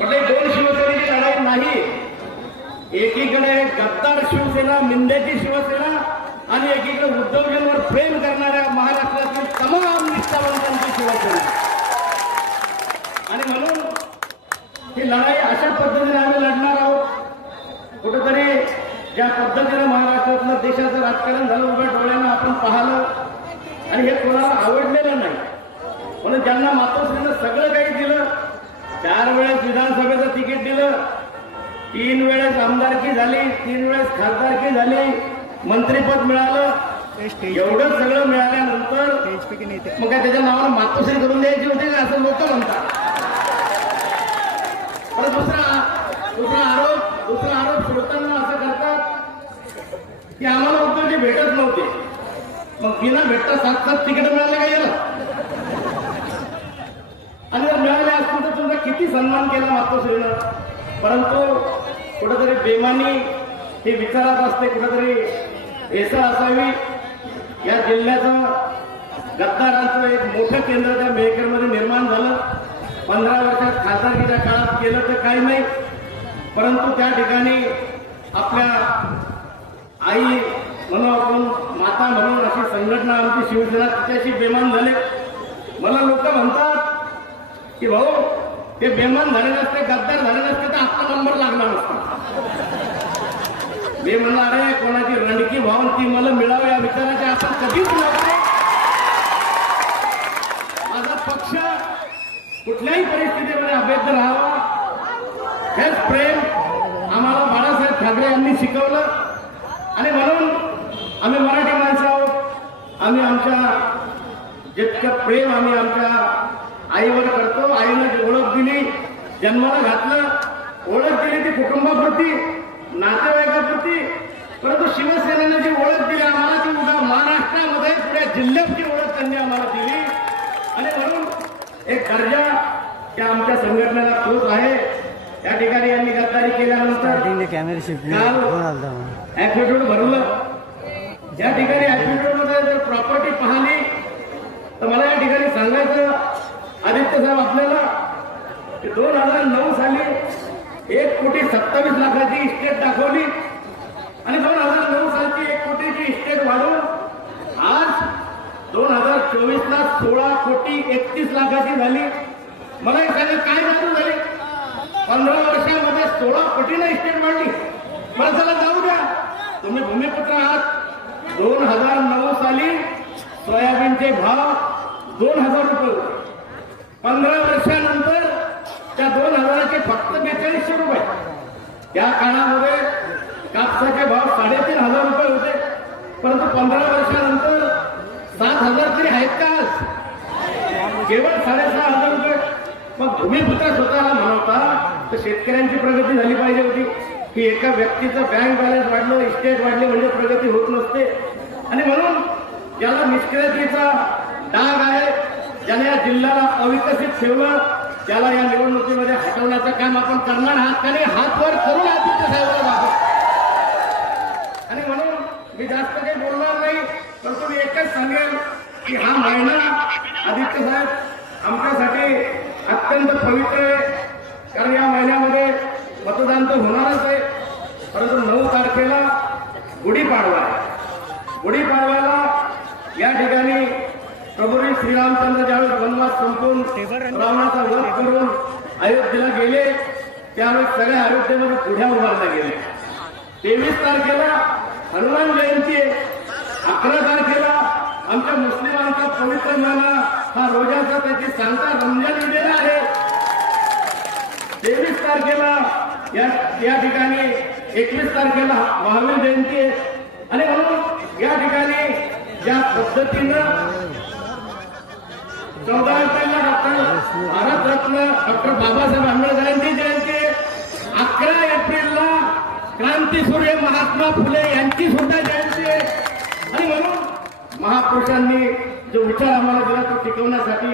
म्हणजे दोन शिवसेनेची लढाई नाही. एकीकडे गद्दार शिवसेना मिंदेची शिवसेना आणि एकीकडे उद्योजकांवर प्रेम करणाऱ्या महाराष्ट्रातील तमाम निष्ठावंतांची शिवसेना. आणि म्हणून ही लढाई अशा पद्धतीने आम्ही लढणार आहोत. कुठेतरी ज्या पद्धतीनं महाराष्ट्रातलं देशाचं राजकारण झालं उभ्या डोळ्यानं आपण पाहिलं आणि हे कोणाला आवडलेलं नाही. म्हणून ज्यांना मातोश्रीनं सगळं काही दिलं चार वेळेस विधानसभेचं तिकीट दिलं तीन वेळेस आमदारकी झाली तीन वेळेस खासदारकी झाली मंत्रीपद मिळालं. एवढं सगळं मिळाल्यानंतर मग काय त्याच्या नावानं मातोश्री करून द्यायची होती का असं लोक म्हणतात. परत दुसरा दुसरा आरोप दुसरा आरोप सोडताना असं करतात की आम्हाला उद्योगी भेटत नव्हते. मग बिना भेटता सात सात तिकीट मिळालं का याला आणि जर मिळाल्या किती सन्मान केला मातोश्रीनं परंतु कुठंतरी बेमानी हे विचारात असते कुठंतरी भेसळ असावी. या जिल्ह्याचं गद्दारांचं एक मोठं केंद्र त्या मेहकरमध्ये निर्माण झालं. पंधरा वर्षात खासदारकीच्या काळात केलं तर काही नाही. परंतु त्या ठिकाणी आपल्या आई म्हणून आपण माता म्हणून अशी संघटना आमची शिवसेना तिच्याशी बेमान झाले. मला लोक म्हणतात की भाऊ ते बेमान झाले नसते गद्दार झाले नसते तर आपला नंबर लागणार नसता मी म्हणणार आहे कोणाची रणकी भावन ती मला मिळावी या विचाराचे आपण कधीच नव्हते माझा पक्ष कुठल्याही परिस्थितीमध्ये अभेद्य राहावा. हेच प्रेम आम्हाला बाळासाहेब ठाकरे यांनी शिकवलं. आणि म्हणून आम्ही मराठी माणसं आहोत. आम्ही आमच्या जितकं प्रेम आम्ही आमच्या आईवर करतो आईनं जी ओळख दिली जन्माला घातलं ओळख दिली ती कुटुंबाप्रती नातेवाईकाप्रती परंतु शिवसेनेनं जी ओळख दिली आम्हाला ती उद्या महाराष्ट्रामध्ये पुऱ्या जिल्ह्याची ओळख त्यांनी आम्हाला दिली. आणि म्हणून एक दर्जा त्या आमच्या संघटनेला तोच आहे. त्या ठिकाणी यांनी गद्दारी केल्यानंतर कॅमेरा शिफ्ट काल ऍफिडेव्हिट भरलं. या ठिकाणी ऍफिडेव्हिटमध्ये जर प्रॉपर्टी पाहिली तर मला या ठिकाणी सांगायचं आदित्य साहेब आपल्याला दोन हजार नऊ साली एक कोटी सत्तावीस लाखाची इस्टेट दाखवली. आणि दोन हजार नऊ सालची एक कोटीची इस्टेट वाढवून आज दोन हजार चोवीस ला सोळा कोटी एकतीस लाखाची झाली. मला एक सांगा काय जादू झाली? पंधरा वर्षामध्ये सोळा कोटीनं इस्टेट वाढली. मला त्याला जाऊ द्या. तुम्ही भूमिपुत्र आहात. दोन हजार नऊ साली सोयाबीनचे भाव दोन हजार रुपये होते. पंधरा वर्षानंतर त्या दोन हजाराचे फक्त बेचाळीसशे रुपये. या काळामध्ये कापसाचे भाव साडेतीन हजार रुपये होते. परंतु पंधरा वर्षानंतर सात हजार तरी आहेत का आज? केवळ साडेसहा हजार रुपये. मग भूमिपुत्र स्वतःला म्हणवता तर शेतकऱ्यांची प्रगती झाली पाहिजे होती. की एका व्यक्तीचं बँक बॅलन्स वाढलं इस्टेट वाढले म्हणजे प्रगती होत नसते. आणि म्हणून ज्याला निष्क्रियतेचा डाग आहे. ज्याने या जिल्ह्याला अविकसित ठेवलं त्याला या निवडणुकीमध्ये हटवण्याचं काम आपण करणार आहात. त्याने हातवर हात करून आदित्य साहेबांना दाखव आणि म्हणून मी जास्त काही बोलणार नाही परंतु मी एकच सांगेन की हा महिना आदित्य साहेब आमच्यासाठी अत्यंत पवित्र आहे. कारण या महिन्यामध्ये मतदान तर होणारच आहे परंतु नऊ तारखेला गुढीपाडवा आहे. गुढीपाडव्याला या ठिकाणी श्रीरामचंद्र ज्यावेळेस वनवास संपून रावणाचा वध करून अयोध्येला गेले त्यावेळेस सगळ्या अयोध्येमध्ये पुढ्या उभारल्या गेल्या. तेवीस तारखेला हनुमान जयंती आहे. अकरा तारखेला आमच्या मुस्लिमांचा पवित्र महिना हा रोजाचा त्याची सांगता रमजान दिलेला आहे. तेवीस तारखेला या या ठिकाणी एकवीस तारखेला महावीर जयंती आहे. आणि म्हणून या ठिकाणी ज्या पद्धतीनं चौदा एप्रिलला डॉक्टर भारतरत्न डॉक्टर बाबासाहेब आंबेडकरांची जयंती आहे अकरा एप्रिलला क्रांतीसूर्य महात्मा फुले यांची सुद्धा जयंती आहे. आणि म्हणून महापुरुषांनी जो विचार आम्हाला दिला तो टिकवण्यासाठी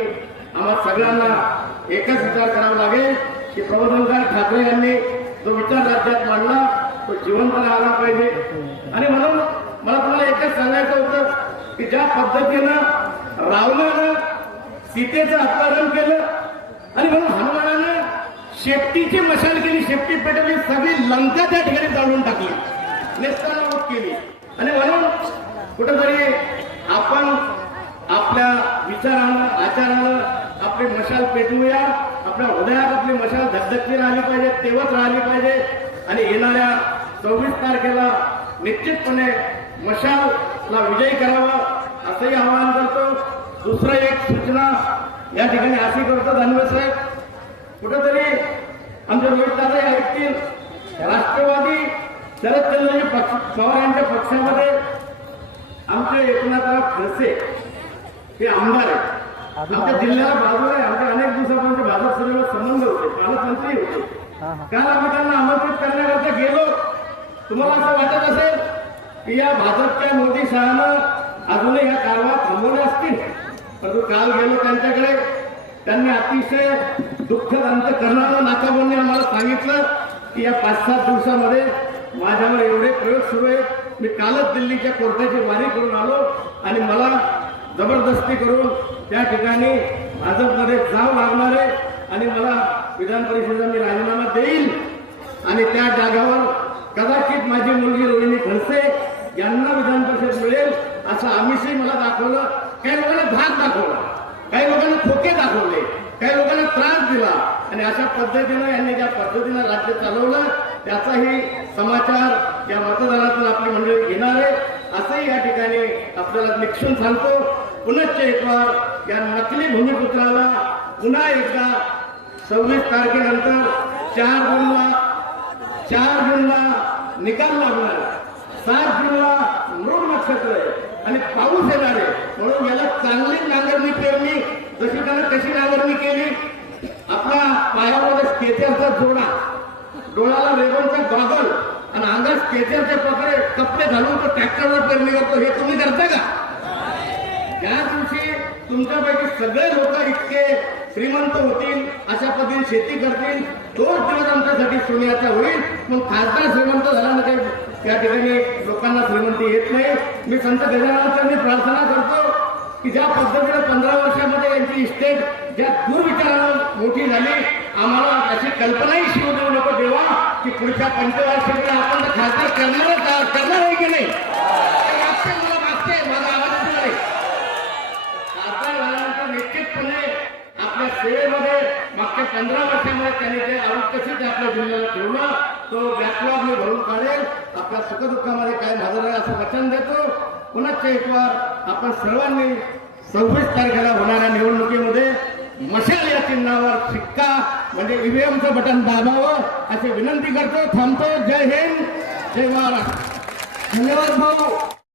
आम्हाला सगळ्यांना एकच विचार करावा लागेल की प्रबोधनकार ठाकरे यांनी जो विचार राज्यात मांडला तो जिवंत राहिला पाहिजे. आणि म्हणून मला तुम्हाला एकच सांगायचं होतं की ज्या पद्धतीनं रावणानं सीतेचं अपहरण केलं. आणि म्हणून हनुमानानं शेपटीची मशाल केली शेपटी पेटवली सगळी लंका त्या ठिकाणी जाळून टाकली. नेस्तानाबूत केली. आणि म्हणून कुठंतरी आपण आपल्या विचारानं आचारानं आपली मशाल पेटवूया. आपल्या हृदयात आपली मशाल धगधगती राहिली पाहिजे तेवत राहिली पाहिजे. आणि येणाऱ्या चोवीस तारखेला निश्चितपणे मशालला विजयी करावा असंही आवाहन करतो. दुसरं एक सूचना या ठिकाणी अशी करतो दानवे साहेब. कुठेतरी आमचे रोहित दादा हे ऐकतील राष्ट्रवादी शरदचंद्रजी पक्ष पवार यांच्या पक्षामध्ये आमचे एकनाथराव खडसे हे आमदार आहेत. आमच्या जिल्ह्याला बाजूला आहे. आमच्या अनेक दिवसापर्यंत भाजप सभेला संबंध होते पालकमंत्री होते. काल आम्ही त्यांना आमंत्रित करण्याकरता गेलो. तुम्हाला असं वाटत असेल की या भाजपच्या मोदी शहानं अजूनही या कारवाया थांबवल्या असतील? परंतु काल गेलो त्यांच्याकडे त्यांनी अतिशय दुःख अंत करणारं नाकाबंदी आम्हाला सांगितलं की या पाच सात दिवसामध्ये माझ्यावर एवढे प्रयोग सुरू आहेत. मी कालच दिल्लीच्या कोर्टाची वारी करून आलो आणि मला जबरदस्ती करून त्या ठिकाणी भाजपमध्ये जावं लागणार आहे आणि मला विधान परिषदेचा मी राजीनामा देईल. आणि त्या जागावर कदाचित माझी मुलगी रोहिणी खडसे यांना विधान परिषद मिळेल असं आमिषही मला दाखवलं. काही लोकांना भाग दाखवला. काही लोकांना खोके दाखवले. काही लोकांना त्रास दिला. आणि अशा पद्धतीनं यांनी ज्या पद्धतीनं राज्य चालवलं त्याचाही समाचार या मतदानातून आपली मंडळी घेणार आहे. असंही या ठिकाणी आपल्याला निक्षून सांगतो. पुनश्च एकवार या नकली भूमिपुत्राला पुन्हा एकदा सव्वीस तारखेनंतर चार जूनला चार जूनला निकाल लागणार सात जूनला मृग नक्षत्र आहे आणि पाऊस येणार आहे. म्हणून याला चांगली नांगरणी पेरणी जशी त्यानं कशी नांगरणी केली. आपला पायामध्ये स्केचरचा जोडा. डोळ्याला रेगनचा गॉगल. आणि अंगात स्केचरचे प्रकारे कपडे घालून तो ट्रॅक्टरवर पेरणी करतो. हे तुम्ही करता का? ज्या दिवशी तुमच्यापैकी सगळे लोक इतके श्रीमंत होतील अशा पद्धतीने शेती करतील तोच दिवस आमच्यासाठी सोन्याचा होईल. पण खासदार श्रीमंत झाल्यानं काही या ठिकाणी लोकांना श्रीमंती येत नाही. मी संत गजाननाचं प्रार्थना करतो की ज्या पद्धतीने पंधरा वर्षामध्ये यांची इस्टेट ज्या दुर्विचारानं मोठी झाली आम्हाला अशी कल्पनाही शिव देऊ नको देवा की पुढच्या पंचवार्षिकला आपण खासदार करणारच करणार आहे की नाही मागचे मला मागचे माझा आवाज येतो नाही खासदार झाल्यानंतर निश्चितपणे आपल्या सेवेमध्ये मागच्या पंधरा वर्षामध्ये त्यांनी जे ते आपल्या जिल्ह्याला ठेवलं तो बॅकलॉग मी भरून काढेल. आपल्या सुखदुःखामध्ये काय हजर आहे असं वचन देतो. पुन्हा एक वार आपण सर्वांनी सव्वीस तारखेला होणाऱ्या निवडणुकीमध्ये मशाल या चिन्हावर शिक्का म्हणजे ईव्हीएमचं बटन दाबावं अशी विनंती करतो. थांबतो. जय हिंद. जय महाराष्ट्र. धन्यवाद भाऊ.